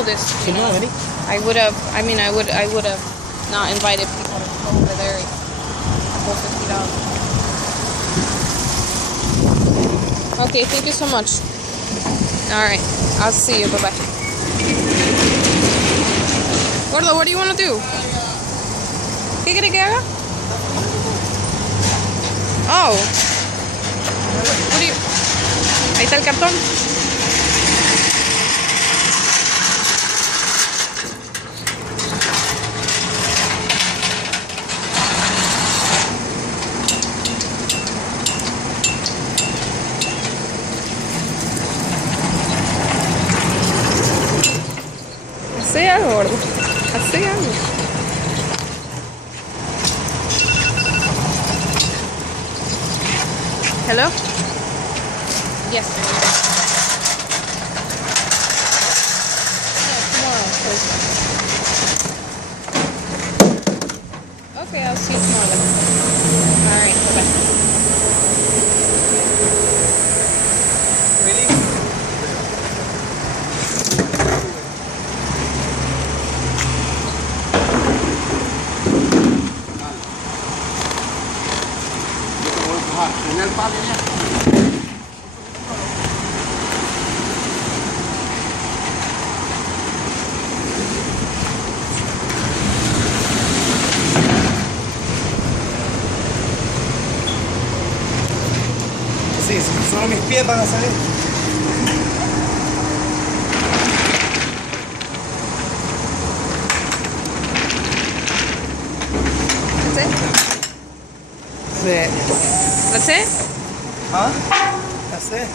know this, you know, I would have. I mean, I would have not invited people to go over there for $50. Okay, thank you so much. All right, I'll see you. Bye bye. Gordo, what do you want to do? ¿Qué quiere que haga? Oh. What do you... Ahí está el cartón. Hace algo, gordo. Hace algo. Hello? Yes. No, tomorrow. Okay, I'll see you tomorrow then. Alright, bye-bye. Really? En el padre ya. Sí, solo mis pies van a salir. That's it? Sí. That's it? Huh? That's it.